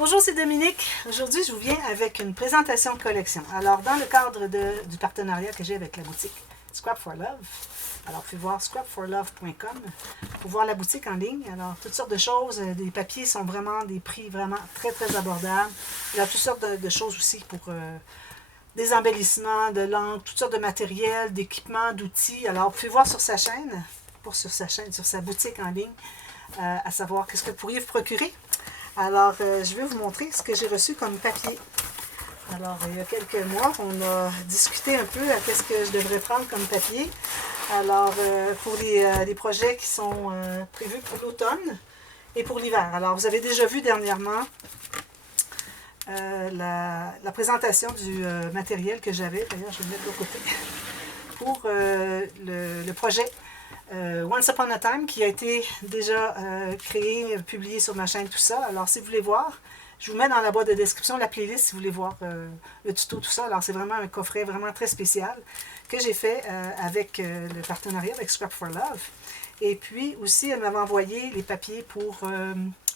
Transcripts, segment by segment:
Bonjour, c'est Dominique. Aujourd'hui, je vous viens avec une présentation de collection. Alors, dans le cadre du partenariat que j'ai avec la boutique Scrap for Love, alors vous pouvez voir scrapforlove.com pour voir la boutique en ligne. Alors, toutes sortes de choses. Des papiers sont vraiment des prix vraiment très, très abordables. Il y a toutes sortes de choses aussi pour des embellissements, de l'encre, toutes sortes de matériel, d'équipements, d'outils. Alors, vous pouvez voir sur sa chaîne, sur sa boutique en ligne, à savoir qu'est-ce que vous pourriez vous procurer. Alors, je vais vous montrer ce que j'ai reçu comme papier. Alors, il y a quelques mois, on a discuté un peu à qu'est-ce que je devrais prendre comme papier. Alors, pour les projets qui sont prévus pour l'automne et pour l'hiver. Alors, vous avez déjà vu dernièrement la présentation du matériel que j'avais. D'ailleurs, je vais le mettre de côté. Pour le projet Once Upon a Time, qui a été déjà créé, publié sur ma chaîne, tout ça. Alors, si vous voulez voir, je vous mets dans la boîte de description la playlist si vous voulez voir le tuto, tout ça. Alors, c'est vraiment un coffret vraiment très spécial que j'ai fait avec le partenariat avec Scrap for Love. Et puis, aussi, elle m'avait envoyé les papiers pour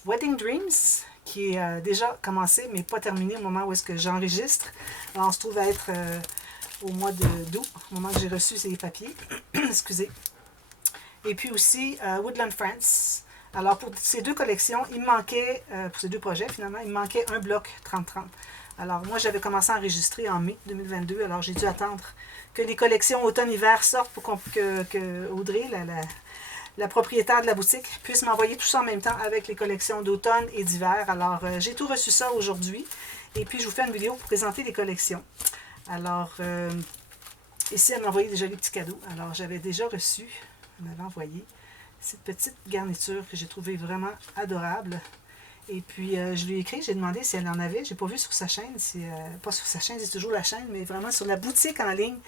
Wedding Dreams, qui est déjà commencé, mais pas terminé au moment où est-ce que j'enregistre. Alors, on se trouve à être au mois d'août, au moment que j'ai reçu ces papiers. Excusez. Et puis aussi Woodland France. Alors pour ces deux collections, il me manquait, pour ces deux projets finalement, il me manquait un bloc 30-30. Alors moi j'avais commencé à enregistrer en mai 2022, alors j'ai dû attendre que les collections automne-hiver sortent pour que Audrey, la propriétaire de la boutique, puisse m'envoyer tout ça en même temps avec les collections d'automne et d'hiver. Alors j'ai tout reçu ça aujourd'hui et puis je vous fais une vidéo pour présenter les collections. Alors ici elle m'a envoyé déjà les petits cadeaux. Alors j'avais déjà reçu... Elle m'avait envoyé cette petite garniture que j'ai trouvée vraiment adorable. Et puis, je lui ai écrit, j'ai demandé si elle en avait. J'ai pas vu sur sa chaîne, pas sur sa chaîne, c'est toujours la chaîne, mais vraiment sur la boutique en ligne,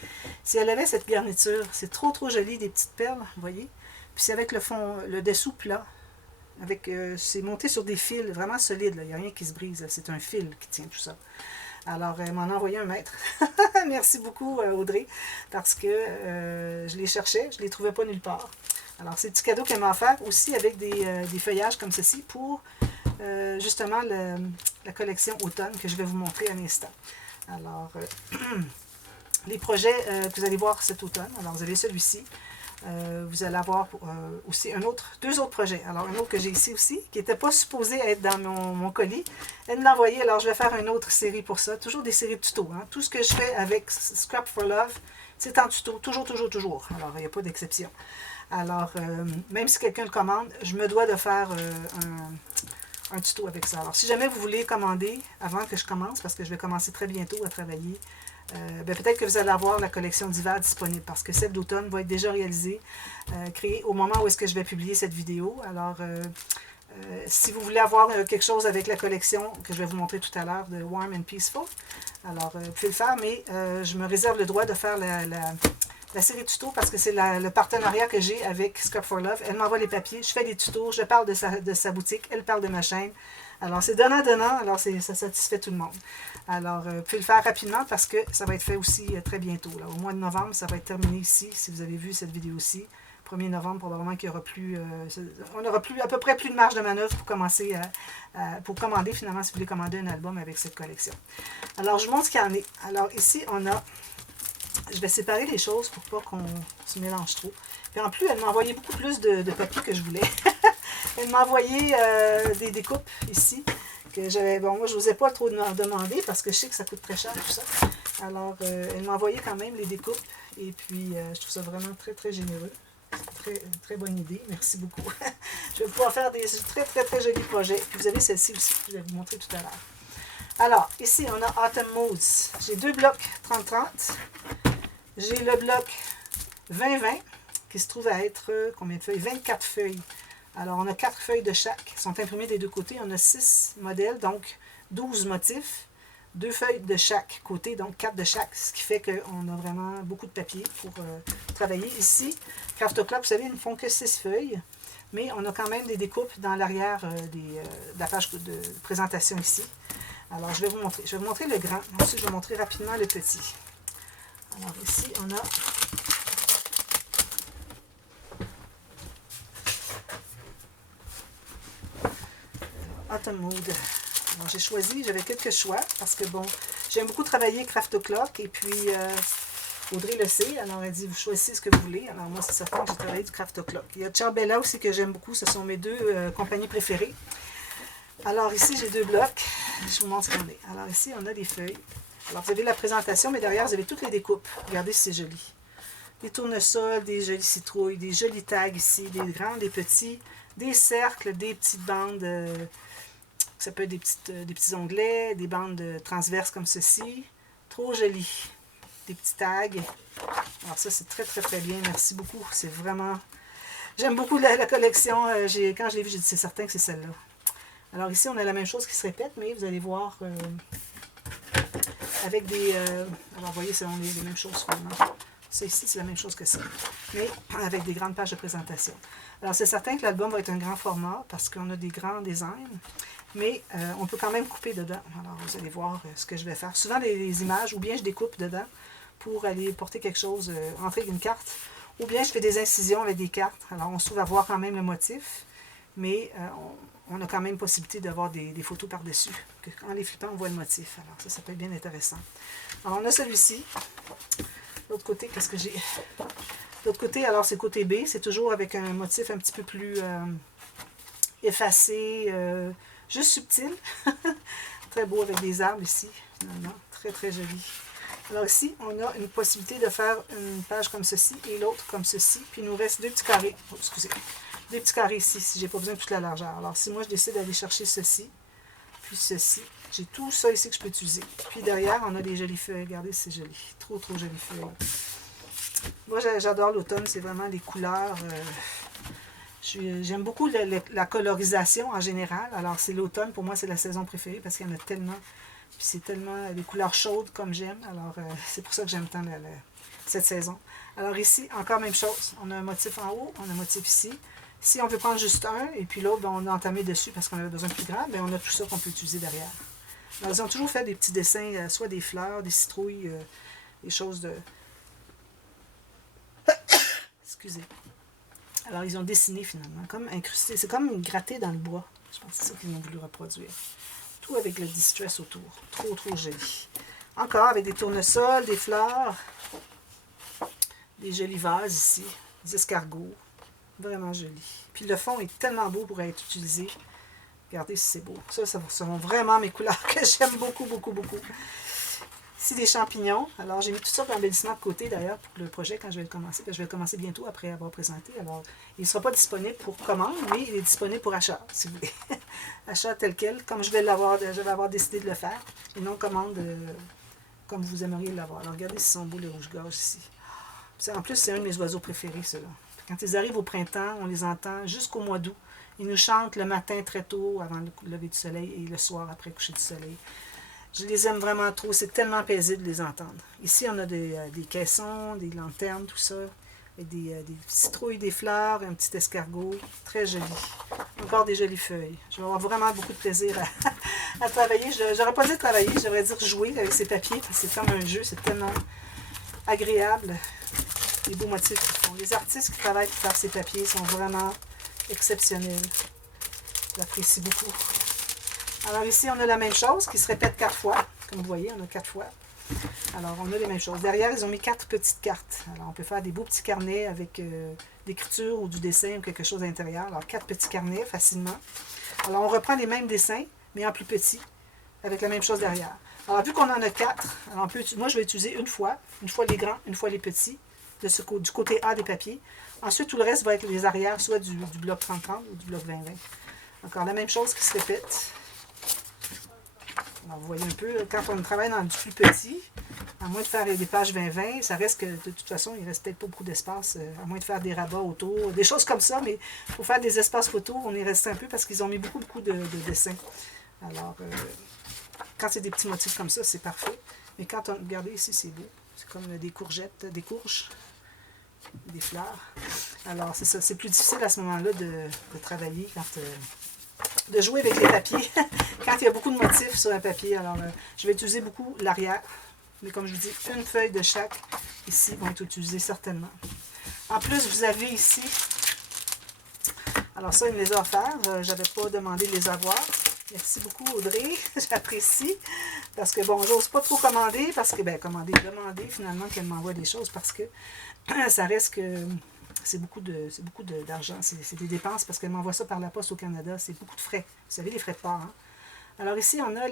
si elle avait cette garniture. C'est trop, trop joli, des petites perles, vous voyez. Puis c'est avec le fond, le dessous plat. C'est monté sur des fils vraiment solides, là. Il n'y a rien qui se brise. C'est un fil qui tient tout ça. Alors, elle m'en a envoyé un mètre. Merci beaucoup, Audrey, parce que je les cherchais, je ne les trouvais pas nulle part. Alors, c'est un petit cadeau qu'elle m'a offert aussi avec des feuillages comme ceci pour justement la collection automne que je vais vous montrer à l'instant. Alors, les projets que vous allez voir cet automne, alors vous avez celui-ci. Vous allez avoir aussi deux autres projets. Alors, un autre que j'ai ici aussi, qui n'était pas supposé être dans mon colis. Elle me l'a envoyé, alors je vais faire une autre série pour ça. Toujours des séries de tutos. Hein. Tout ce que je fais avec Scrap for Love, c'est en tuto. Toujours, toujours, toujours. Alors, il n'y a pas d'exception. Alors, même si quelqu'un le commande, je me dois de faire un tuto avec ça. Alors, si jamais vous voulez commander avant que je commence, parce que je vais commencer très bientôt à travailler, peut-être que vous allez avoir la collection d'hiver disponible parce que celle d'automne va être déjà réalisée, créée au moment où est-ce que je vais publier cette vidéo. Alors, si vous voulez avoir quelque chose avec la collection que je vais vous montrer tout à l'heure de Warm and Peaceful, alors vous pouvez le faire, mais je me réserve le droit de faire la série tuto parce que c'est le partenariat que j'ai avec Scrap for Love. Elle m'envoie les papiers, je fais des tutos, je parle de sa boutique, elle parle de ma chaîne. Alors, c'est donnant-donnant, alors ça satisfait tout le monde. Alors, vous pouvez le faire rapidement parce que ça va être fait aussi très bientôt. Là. Au mois de novembre, ça va être terminé ici, si vous avez vu cette vidéo-ci. 1er novembre, probablement qu'il n'y aura plus... on n'aura plus, à peu près plus de marge de manœuvre pour commencer pour commander, finalement, si vous voulez commander un album avec cette collection. Alors, je vous montre ce qu'il y en est. Alors, ici, on a... Je vais séparer les choses pour pas qu'on se mélange trop. Puis en plus, elle m'a envoyé beaucoup plus de papier que je voulais. Elle m'a envoyé des découpes ici. Que j'avais, bon, moi, je n'osais pas trop demander parce que je sais que ça coûte très cher tout ça. Alors, elle m'a envoyé quand même les découpes. Et puis, je trouve ça vraiment très, très généreux. Très, très bonne idée. Merci beaucoup. Je vais pouvoir faire des très, très, très jolis projets. Puis vous avez celle-ci aussi que je vais vous montrer tout à l'heure. Alors, ici, on a Autumn Moods. J'ai deux blocs 30-30. J'ai le bloc 20-20 qui se trouve à être, combien de feuilles? 24 feuilles. Alors, on a 4 feuilles de chaque qui sont imprimées des deux côtés. On a 6 modèles, donc 12 motifs. 2 feuilles de chaque côté, donc 4 de chaque, ce qui fait qu'on a vraiment beaucoup de papier pour travailler. Ici, Craftoclub, vous savez, ils ne font que 6 feuilles, mais on a quand même des découpes dans l'arrière de la page de présentation ici. Alors, je vais vous montrer. Je vais vous montrer le grand. Ensuite, je vais vous montrer rapidement le petit. Alors, ici, on a Autumn Mood. Alors j'ai choisi, j'avais quelques choix, parce que bon, j'aime beaucoup travailler Craft O'Clock, et puis Audrey le sait, alors elle dit, vous choisissez ce que vous voulez. Alors moi, c'est certain que j'ai travaillé du Craft O'Clock. Il y a Ciao aussi que j'aime beaucoup, ce sont mes deux compagnies préférées. Alors ici, j'ai deux blocs, je vous montre ce qu'on est. Alors ici, on a des feuilles. Alors vous avez la présentation, mais derrière, vous avez toutes les découpes. Regardez si c'est joli. Des tournesols, des jolies citrouilles, des jolis tags ici, des grands, des petits, des cercles, des petites bandes, ça peut être des petits onglets, des bandes transverses comme ceci. Trop joli. Des petits tags. Alors ça, c'est très, très, très bien. Merci beaucoup. C'est vraiment... J'aime beaucoup la collection. Quand je l'ai vue, j'ai dit, c'est certain que c'est celle-là. Alors ici, on a la même chose qui se répète, mais vous allez voir avec des... alors, vous voyez, c'est les mêmes choses finalement. Ça ici, c'est la même chose que ça, mais avec des grandes pages de présentation. Alors, c'est certain que l'album va être un grand format parce qu'on a des grands designs, mais on peut quand même couper dedans. Alors, vous allez voir ce que je vais faire. Souvent, les images, ou bien je découpe dedans pour aller porter quelque chose, entrer une carte, ou bien je fais des incisions avec des cartes. Alors, on se trouve à voir quand même le motif, mais on a quand même possibilité d'avoir des photos par-dessus. En les flippant, on voit le motif. Alors, ça peut être bien intéressant. Alors, on a celui-ci. L'autre côté, qu'est-ce que j'ai? L'autre côté, alors c'est côté B, c'est toujours avec un motif un petit peu plus effacé, juste subtil. Très beau avec des arbres ici, finalement. Très, très joli. Alors ici, on a une possibilité de faire une page comme ceci et l'autre comme ceci. Puis il nous reste deux petits carrés. Oh, excusez. Deux petits carrés ici, si j'ai pas besoin de toute la largeur. Alors si moi je décide d'aller chercher ceci, puis ceci, j'ai tout ça ici que je peux utiliser. Puis derrière, on a des jolies feuilles. Regardez, c'est joli. Trop, trop jolies feuilles. Moi, j'adore l'automne. C'est vraiment les couleurs. J'aime beaucoup la colorisation en général. Alors, c'est l'automne. Pour moi, c'est la saison préférée parce qu'il y en a tellement. Puis c'est tellement des couleurs chaudes comme j'aime. Alors, c'est pour ça que j'aime tant cette saison. Alors ici, encore même chose. On a un motif en haut. On a un motif ici. Si on veut prendre juste un, et puis l'autre, on a entamé dessus parce qu'on avait besoin de plus grand, bien, on a tout ça qu'on peut utiliser derrière. Alors, ils ont toujours fait des petits dessins, soit des fleurs, des citrouilles, des choses de... Excusez. Alors, ils ont dessiné finalement, comme incrusté. C'est comme gratté dans le bois. Je pense que c'est ça qu'ils ont voulu reproduire. Tout avec le distress autour. Trop, trop joli. Encore avec des tournesols, des fleurs, des jolis vases ici, des escargots. Vraiment joli. Puis le fond est tellement beau pour être utilisé. Regardez si c'est beau. Ça sont vraiment mes couleurs que j'aime beaucoup, beaucoup, beaucoup. Ici, des champignons. Alors, j'ai mis tout ça d'embellissement de côté, d'ailleurs, pour le projet quand je vais le commencer. Je vais le commencer bientôt après avoir présenté. Alors, il ne sera pas disponible pour commande, mais il est disponible pour achat, si vous voulez. Achat tel quel, comme je vais avoir décidé de le faire. Et non commande comme vous aimeriez l'avoir. Alors, regardez s'ils sont beaux, les rouges-gorges ici. En plus, c'est un de mes oiseaux préférés, ceux-là. Quand ils arrivent au printemps, on les entend jusqu'au mois d'août. Ils nous chantent le matin très tôt, avant le lever du soleil, et le soir après le coucher du soleil. Je les aime vraiment trop. C'est tellement paisible de les entendre. Ici, on a des caissons, des lanternes, tout ça. Et des citrouilles, des fleurs, un petit escargot. Très joli. Encore des jolies feuilles. Je vais avoir vraiment beaucoup de plaisir à travailler. Je n'aurais pas dit travailler, je devrais dire jouer avec ces papiers. C'est comme un jeu, c'est tellement agréable. Les beaux motifs qu'ils font. Les artistes qui travaillent pour faire ces papiers sont vraiment exceptionnels. J'apprécie beaucoup. Alors ici, on a la même chose qui se répète 4 fois. Comme vous voyez, on a 4 fois. Alors, on a les mêmes choses. Derrière, ils ont mis 4 petites cartes. Alors, on peut faire des beaux petits carnets avec l'écriture ou du dessin ou quelque chose à l'intérieur. Alors, 4 petits carnets facilement. Alors, on reprend les mêmes dessins, mais en plus petit, avec la même chose derrière. Alors, vu qu'on en a 4, alors moi, je vais utiliser une fois les grands, une fois les petits, du côté A des papiers. Ensuite, tout le reste va être les arrières, soit du bloc 30-30 ou du bloc 20-20. Encore la même chose qui se répète. Alors, vous voyez un peu, quand on travaille dans du plus petit, à moins de faire des pages 20-20, ça reste que, de toute façon, il ne reste peut-être pas beaucoup d'espace, à moins de faire des rabats autour, des choses comme ça, mais pour faire des espaces photos, on est resté un peu parce qu'ils ont mis beaucoup, beaucoup de dessins. Alors, quand c'est des petits motifs comme ça, c'est parfait. Mais quand on... Regardez ici, c'est beau. C'est comme des courgettes, des courges, des fleurs. Alors, c'est ça. C'est plus difficile à ce moment-là de travailler quand... de jouer avec les papiers quand il y a beaucoup de motifs sur un papier. Alors, je vais utiliser beaucoup l'arrière. Mais comme je vous dis, une feuille de chaque ici vont être utilisées certainement. En plus, vous avez ici... Alors ça, il me les a offerts. Je n'avais pas demandé de les avoir. Merci beaucoup, Audrey. J'apprécie. Parce que, bon, j'ose pas trop commander, parce que, ben, demander finalement qu'elle m'envoie des choses, parce que ça reste que c'est beaucoup d'argent. C'est des dépenses, parce qu'elle m'envoie ça par la poste au Canada. C'est beaucoup de frais. Vous savez, les frais de port. Hein? Alors ici, on a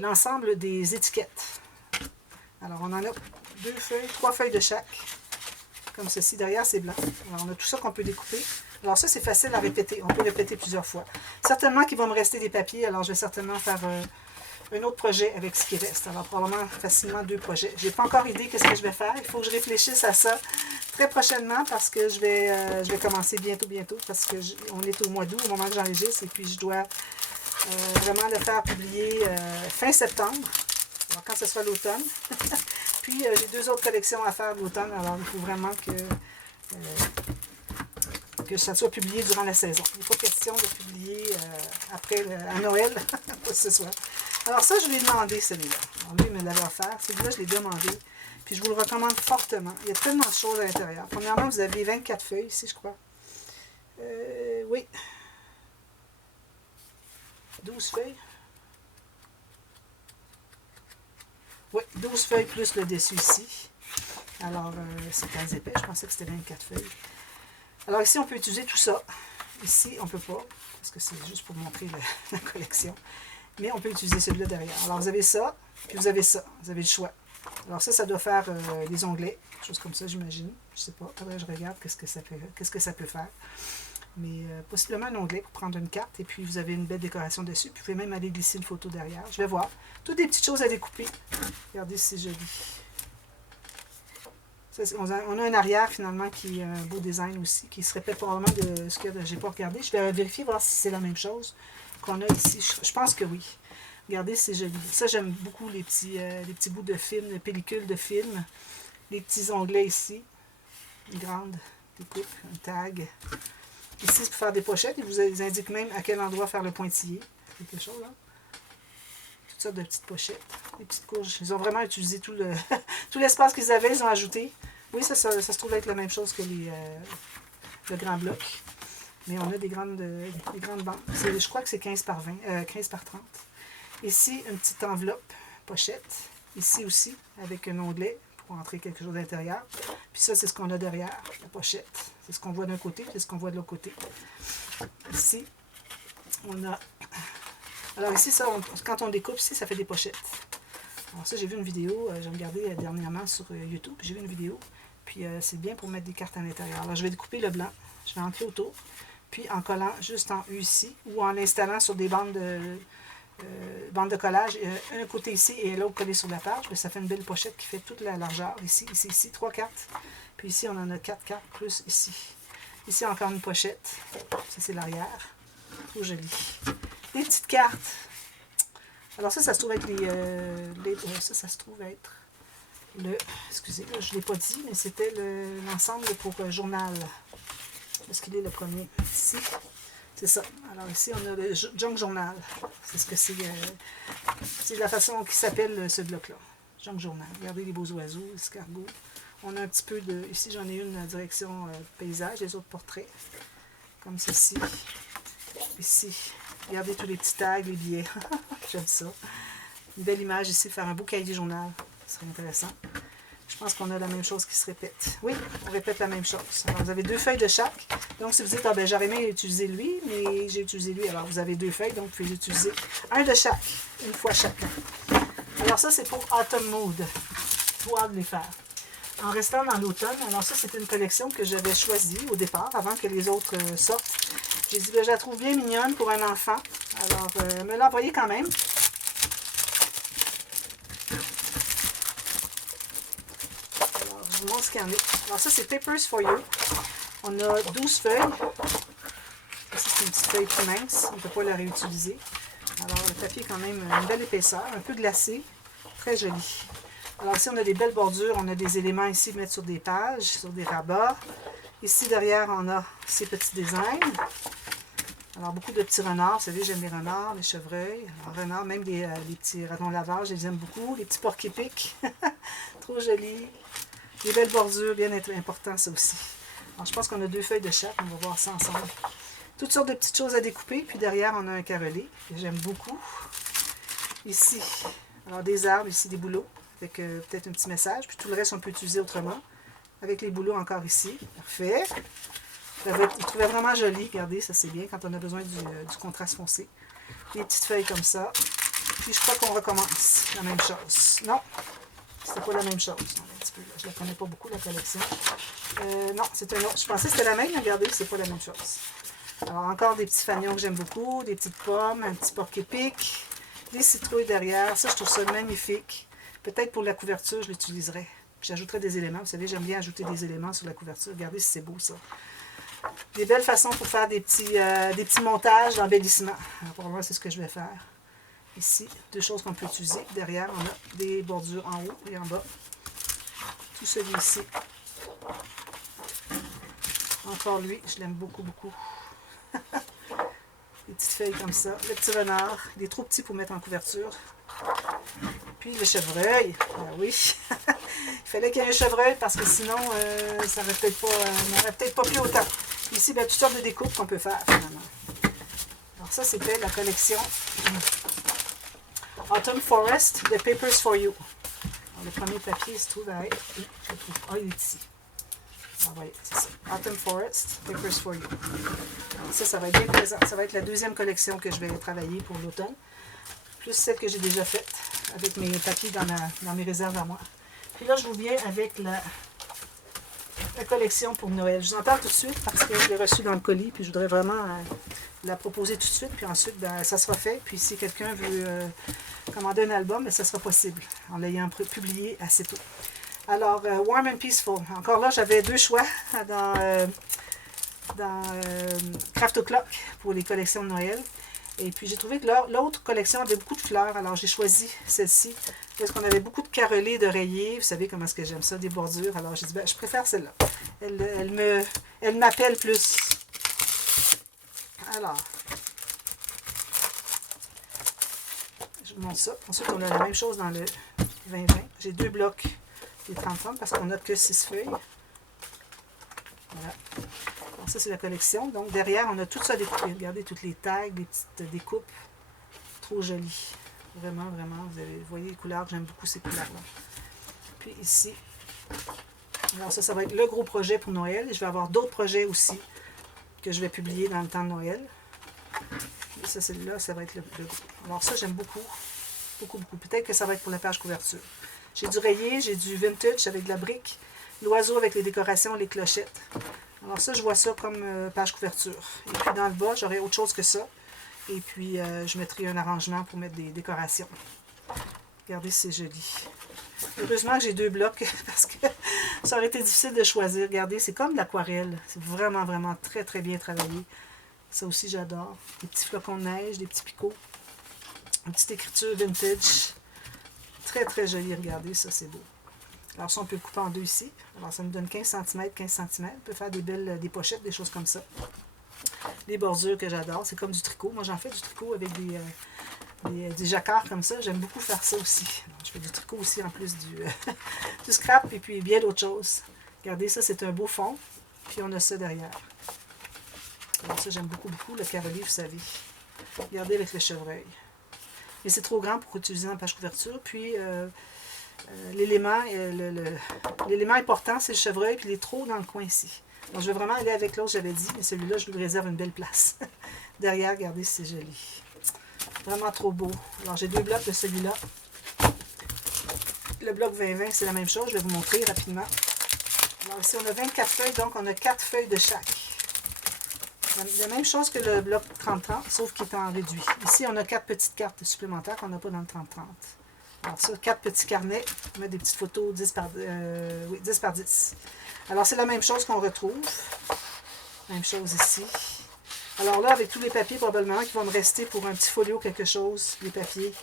l'ensemble des étiquettes. Alors, on en a 2 feuilles, 3 feuilles de chaque. Comme ceci. Derrière, c'est blanc. Alors, on a tout ça qu'on peut découper. Alors ça, c'est facile à répéter. On peut répéter plusieurs fois. Certainement qu'il va me rester des papiers. Alors, je vais certainement faire un autre projet avec ce qui reste. Alors, probablement facilement 2 projets. Je n'ai pas encore idée qu'est-ce que je vais faire. Il faut que je réfléchisse à ça très prochainement parce que je vais commencer bientôt. Parce qu'on est au mois d'août au moment que j'enregistre. Et puis, je dois vraiment le faire publier fin septembre. Alors, quand ce sera l'automne. Puis, j'ai 2 autres collections à faire l'automne. Alors, il faut vraiment que ça soit publié durant la saison. Il n'est pas question de publier à Noël, quoi que ce soit. Alors ça, je l'ai demandé, celui-là. Lui, il me l'avait offert. Celui-là, je l'ai demandé. Puis je vous le recommande fortement. Il y a tellement de choses à l'intérieur. Premièrement, vous avez 24 feuilles ici, je crois. Oui. 12 feuilles. Oui, 12 feuilles plus le dessus ici. Alors, c'est très épais. Je pensais que c'était 24 feuilles. Alors ici, on peut utiliser tout ça. Ici, on ne peut pas, parce que c'est juste pour montrer la collection. Mais on peut utiliser celui-là derrière. Alors, vous avez ça, puis vous avez ça. Vous avez le choix. Alors ça doit faire les onglets. Quelque chose comme ça, j'imagine. Je ne sais pas. Faudrait que je regarde qu'est-ce que ça peut faire. Mais possiblement un onglet pour prendre une carte. Et puis, vous avez une belle décoration dessus. Puis, vous pouvez même aller glisser une photo derrière. Je vais voir. Toutes des petites choses à découper. Regardez si c'est joli. On a un arrière finalement qui est un beau design aussi, qui se répète probablement de ce que j'ai pas regardé. Je vais vérifier, voir si c'est la même chose qu'on a ici. Je pense que oui. Regardez, c'est joli. Ça, j'aime beaucoup les petits bouts de film, de pellicule de film. Les petits onglets ici. Une grande découpe, un tag. Ici, c'est pour faire des pochettes. Ils vous indiquent même à quel endroit faire le pointillé. Quelque chose, là. Toutes sortes de petites pochettes. Des petites courges. Ils ont vraiment utilisé tout l'espace qu'ils avaient. Ils ont ajouté. Oui, ça se trouve être la même chose que le grand bloc. Mais on a des grandes bandes. Je crois que c'est 15 par 20, 15 par 30. Ici, une petite enveloppe, pochette. Ici aussi, avec un onglet pour entrer quelque chose à l'intérieur. Puis ça, c'est ce qu'on a derrière, la pochette. C'est ce qu'on voit d'un côté, c'est ce qu'on voit de l'autre côté. Ici, on a... Alors ici, ça, quand on découpe, ici, ça fait des pochettes. Alors ça, j'ai vu une vidéo, j'ai regardé dernièrement sur YouTube, j'ai vu une vidéo. Puis c'est bien pour mettre des cartes à l'intérieur. Alors je vais découper le blanc, je vais entrer autour. Puis en collant juste en U ici, ou en l'installant sur des bandes de collage, un côté ici et l'autre collé sur la page, mais ça fait une belle pochette qui fait toute la largeur. Ici, 3 cartes. Puis ici, on en a 4 cartes, plus ici. Ici, encore une pochette. Ça, c'est l'arrière. Trop joli. Des petites cartes. Alors ça se trouve être ça se trouve être excusez, là, je ne l'ai pas dit, mais c'était l'ensemble pour journal. Est-ce qu'il est le premier? Ici. C'est ça. Alors ici, on a le Junk Journal. C'est ce que c'est. C'est la façon qui s'appelle ce bloc-là. Junk Journal. Regardez les beaux oiseaux, les escargots. On a un petit peu de... Ici, j'en ai une en direction paysage, les autres portraits. Comme ceci. Ici. Regardez tous les petits tags, les billets. J'aime ça. Une belle image ici, faire un beau cahier journal. Ce serait intéressant. Je pense qu'on a la même chose qui se répète. Oui, on répète la même chose. Alors, vous avez 2 feuilles de chaque. Donc, si vous dites, ah ben, j'aurais aimé utiliser lui, mais j'ai utilisé lui. Alors, vous avez 2 feuilles, donc vous pouvez l'utiliser un de chaque, une fois chacun. Alors, ça, c'est pour Autumn Mood. Pouvoir de les faire. En restant dans l'automne, alors ça, c'était une collection que j'avais choisie au départ, avant que les autres sortent. J'ai dit, ben, je la trouve bien mignonne pour un enfant. Alors, elle me l'a envoyée quand même. Alors, je vous montre ce qu'il y en a. Alors, ça, c'est Papers for You. On a 12 feuilles. Ça, c'est une petite feuille plus mince. On ne peut pas la réutiliser. Alors, le papier, quand même, une belle épaisseur, un peu glacé. Très joli. Alors, ici, on a des belles bordures. On a des éléments ici à mettre sur des pages, sur des rabats. Ici, derrière, on a ces petits designs. Alors, beaucoup de petits renards. Vous savez, j'aime les renards, les chevreuils. Alors, renards, même les petits ratons laveurs, je les aime beaucoup. Les petits porcs-épics. Trop jolis. Des belles bordures, bien important, ça aussi. Alors, je pense qu'on a 2 feuilles de chaque. On va voir ça ensemble. Toutes sortes de petites choses à découper. Puis derrière, on a un carrelé que j'aime beaucoup. Ici, alors des arbres, ici des bouleaux, avec peut-être un petit message. Puis tout le reste, on peut utiliser autrement. Avec les bouleaux encore ici. Parfait. Il trouvait vraiment joli. Regardez, ça c'est bien quand on a besoin du contraste foncé. Des petites feuilles comme ça. Puis je crois qu'on recommence la même chose. Non, c'était pas la même chose. Non, un petit peu, je ne la connais pas beaucoup, la collection. Non, c'est un autre. Je pensais que c'était la même, mais regardez, c'est pas la même chose. Alors, encore des petits fanions que j'aime beaucoup, des petites pommes, un petit porc-épic, des citrouilles derrière. Ça, je trouve ça magnifique. Peut-être pour la couverture, je l'utiliserai. Puis j'ajouterai des éléments. Vous savez, j'aime bien ajouter des éléments sur la couverture. Regardez si c'est beau, ça. Des belles façons pour faire des petits montages d'embellissement. Alors, pour moi, c'est ce que je vais faire. Ici, deux choses qu'on peut utiliser. Derrière, on a des bordures en haut et en bas. Tout celui-ci. Encore lui, je l'aime beaucoup, beaucoup. Des petites feuilles comme ça. Le petit renard. Il est trop petit pour mettre en couverture. Puis le chevreuil. Ben oui. Il fallait qu'il y ait un chevreuil parce que sinon, ça n'aurait peut-être pas plu autant. Ici, ben, toutes sortes de découpes qu'on peut faire finalement. Alors ça, c'était la collection Autumn Forest de Papers for You. Alors, le premier papier se trouve à être... je le trouve. Ah, il est ici. Ah, oui, c'est ça. Autumn Forest, Papers for You. Alors, ça va être bien présent. Ça va être la deuxième collection que je vais travailler pour l'automne. Plus celle que j'ai déjà faite avec mes papiers dans mes réserves à moi. Puis là, je vous viens avec la collection pour Noël. Je vous en parle tout de suite parce que je l'ai reçue dans le colis. Puis je voudrais vraiment la proposer tout de suite. Puis ensuite, ben, ça sera fait. Puis si quelqu'un veut commander un album, ben, ça sera possible en l'ayant publié assez tôt. Alors, Warm and Peaceful. Encore là, j'avais deux choix dans Craft O'Clock pour les collections de Noël. Et puis, j'ai trouvé que l'autre collection avait beaucoup de fleurs. Alors, j'ai choisi celle-ci. Parce qu'on avait beaucoup de carrelés, d'oreillers. Vous savez comment est-ce que j'aime ça, des bordures. Alors, j'ai dit, ben, je préfère celle-là. Elle m'appelle plus. Alors, je vous montre ça. Ensuite, on a la même chose dans le 2020. J'ai deux blocs des 30-30 parce qu'on n'a que 6 feuilles. Voilà. Donc, ça, c'est la collection. Donc, derrière, on a tout ça découpé. Regardez toutes les tags, des petites découpes. Trop jolies. Vraiment, vraiment. Vous voyez les couleurs. J'aime beaucoup ces couleurs-là. Puis ici. Alors, ça va être le gros projet pour Noël. Et je vais avoir d'autres projets aussi que je vais publier dans le temps de Noël. Et ça, celle-là, ça va être le gros. Alors, ça, j'aime beaucoup. Beaucoup, beaucoup. Peut-être que ça va être pour la page couverture. J'ai du rayé, j'ai du vintage avec de la brique. L'oiseau avec les décorations, les clochettes. Alors ça, je vois ça comme page couverture. Et puis dans le bas, j'aurai autre chose que ça. Et puis, je mettrai un arrangement pour mettre des décorations. Regardez, c'est joli. Heureusement que j'ai deux blocs parce que ça aurait été difficile de choisir. Regardez, c'est comme de l'aquarelle. C'est vraiment, vraiment très, très bien travaillé. Ça aussi, j'adore. Des petits flocons de neige, des petits picots. Une petite écriture vintage. Très, très joli. Regardez, ça, c'est beau. Alors ça, on peut le couper en deux ici. Alors ça nous donne 15 cm, 15 cm. On peut faire des pochettes, des choses comme ça. Les bordures que j'adore, c'est comme du tricot. Moi, j'en fais du tricot avec des jacquards comme ça. J'aime beaucoup faire ça aussi. Alors, je fais du tricot aussi en plus du scrap et puis bien d'autres choses. Regardez, ça, c'est un beau fond. Puis on a ça derrière. Alors ça, j'aime beaucoup, beaucoup le carrelé, vous savez. Regardez avec le chevreuil. Mais c'est trop grand pour utiliser en page couverture. Puis... l'élément important, c'est le chevreuil, puis il est trop dans le coin ici. Donc, je vais vraiment aller avec l'autre, j'avais dit, mais celui-là, je lui réserve une belle place. Derrière, regardez, c'est joli. Vraiment trop beau. Alors, j'ai deux blocs de celui-là. Le bloc 20-20, c'est la même chose, je vais vous montrer rapidement. Alors, ici, on a 24 feuilles, donc on a 4 feuilles de chaque. La même chose que le bloc 30-30, sauf qu'il est en réduit. Ici, on a 4 petites cartes supplémentaires qu'on n'a pas dans le 30-30. Alors ça, 4 petits carnets, on met des petites photos 10 par 10. Alors c'est la même chose qu'on retrouve. Même chose ici. Alors là, avec tous les papiers, probablement, qui vont me rester pour un petit folio, quelque chose, les papiers,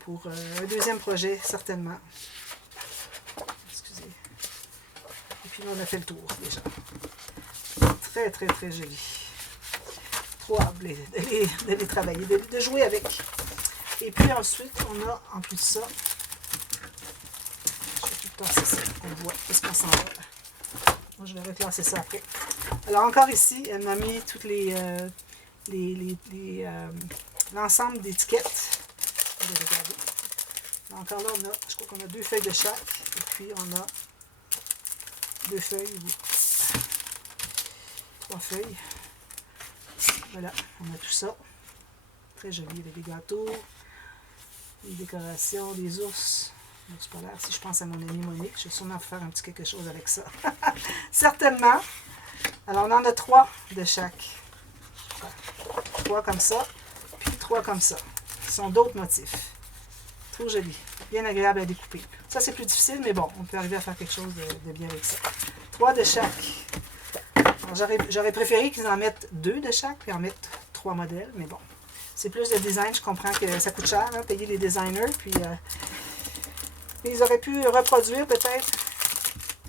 pour un deuxième projet, certainement. Excusez. Et puis là, on a fait le tour, déjà. Très, très, très joli. Trop hâte de les travailler, de jouer avec. Et puis ensuite, on a, en plus de ça, je vais tout le temps, c'est ça qu'on voit, qu'est-ce qu'on s'en va. Moi, je vais reclasser ça après. Alors, encore ici, elle m'a mis toutes l'ensemble d'étiquettes. On va regarder. Encore là, je crois qu'on a 2 feuilles de chaque. Et puis, on a 2 feuilles, 3 feuilles. Voilà, on a tout ça. Très joli, avec des gâteaux, des décorations, des ours. L'ours polaire. Si je pense à mon amie Monique, je vais sûrement faire un petit quelque chose avec ça. Certainement. Alors, on en a 3 de chaque. 3 comme ça, puis 3 comme ça. Ce sont d'autres motifs. Trop joli. Bien agréable à découper. Ça, c'est plus difficile, mais bon, on peut arriver à faire quelque chose de bien avec ça. 3 de chaque. J'aurais préféré qu'ils en mettent 2 de chaque, puis en mettent 3 modèles, mais bon. C'est plus de design, je comprends que ça coûte cher, hein, payer les designers, puis ils auraient pu reproduire peut-être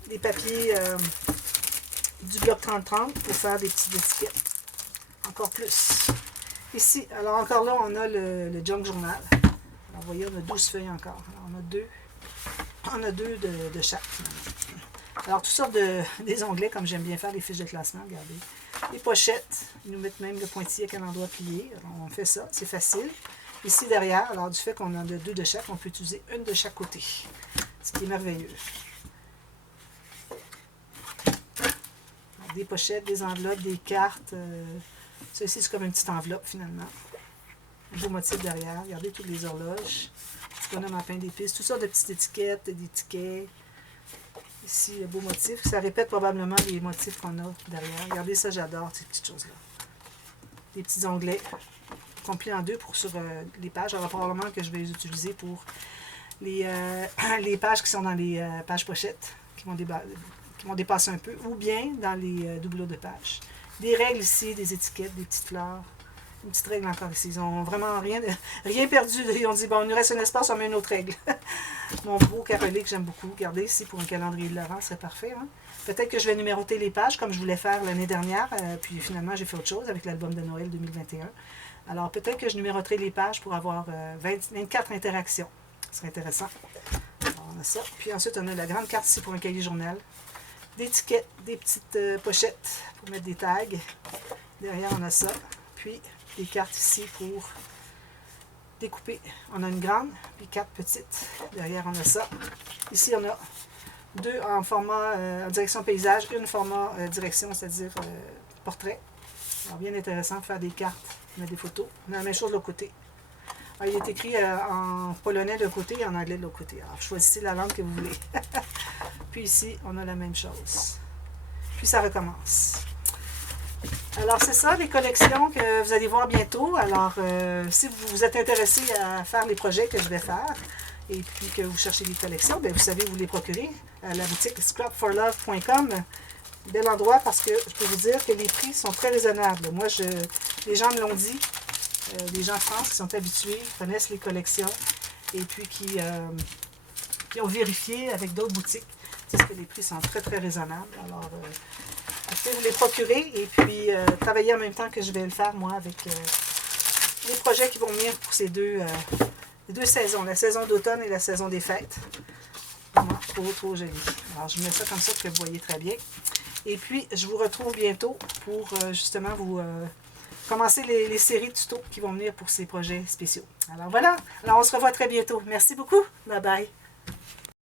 des papiers du bloc 30-30 pour faire des petites étiquettes. Encore plus. Ici, alors encore là, on a le junk journal. Alors, vous voyez, on a 12 feuilles encore. Alors, on a deux de chaque. Alors, toutes sortes des onglets, comme j'aime bien faire les fiches de classement, regardez. Les pochettes, ils nous mettent même le pointillé à quel endroit plier. Alors, on fait ça, c'est facile. Ici, derrière, alors du fait qu'on en a 2 de chaque, on peut utiliser une de chaque côté. Ce qui est merveilleux. Alors, des pochettes, des enveloppes, des cartes. Ça ici, c'est comme une petite enveloppe, finalement. Un beau motif derrière. Regardez toutes les horloges. Petit bonhomme à pain d'épices. Toutes sortes de petites étiquettes, des tickets. Ici, le beau motif. Ça répète probablement les motifs qu'on a derrière. Regardez ça, j'adore ces petites choses-là. Des petits onglets complis en 2 pour sur les pages. Alors, probablement que je vais les utiliser pour les pages qui sont dans les pages pochettes, qui vont dépasser un peu, ou bien dans les doublures de pages. Des règles ici, des étiquettes, des petites fleurs. Une petite règle encore ici. Ils n'ont vraiment rien perdu. Ils ont dit, bon, il nous reste un espace, on met une autre règle. Mon beau carrelé que j'aime beaucoup. Regardez ici, pour un calendrier de l'Avent, ce serait parfait. Hein? Peut-être que je vais numéroter les pages, comme je voulais faire l'année dernière. Puis finalement, j'ai fait autre chose avec l'album de Noël 2021. Alors, peut-être que je numéroterai les pages pour avoir 24 interactions. Ce serait intéressant. Alors, on a ça. Puis ensuite, on a la grande carte ici pour un cahier journal. Des tickets, des petites pochettes pour mettre des tags. Derrière, on a ça. Puis, des cartes ici pour découper. On a une grande, puis 4 petites. Derrière, on a ça. Ici, on a 2 en format en direction paysage, une format direction, c'est-à-dire portrait. Alors, bien intéressant de faire des cartes, mettre des photos. On a la même chose de l'autre côté. Alors, il est écrit en polonais de l'autre côté et en anglais de l'autre côté. Alors, choisissez la langue que vous voulez. Puis ici, on a la même chose. Puis ça recommence. Alors, c'est ça, les collections que vous allez voir bientôt. Alors, si vous êtes intéressé à faire les projets que je vais faire, et puis que vous cherchez les collections, bien, vous savez vous les procurer à la boutique scrapforlove.com. Bel endroit parce que je peux vous dire que les prix sont très raisonnables. Moi, les gens me l'ont dit, les gens de France qui sont habitués, connaissent les collections, et puis qui ont vérifié avec d'autres boutiques, disent que les prix sont très, très raisonnables. Alors, je vais vous les procurer et puis travailler en même temps que je vais le faire, moi, avec les projets qui vont venir pour ces deux saisons, la saison d'automne et la saison des fêtes. Vraiment trop, trop joli. Alors, je mets ça comme ça pour que vous voyez très bien. Et puis, je vous retrouve bientôt pour justement vous commencer les séries de tutos qui vont venir pour ces projets spéciaux. Alors voilà, alors on se revoit très bientôt. Merci beaucoup. Bye bye.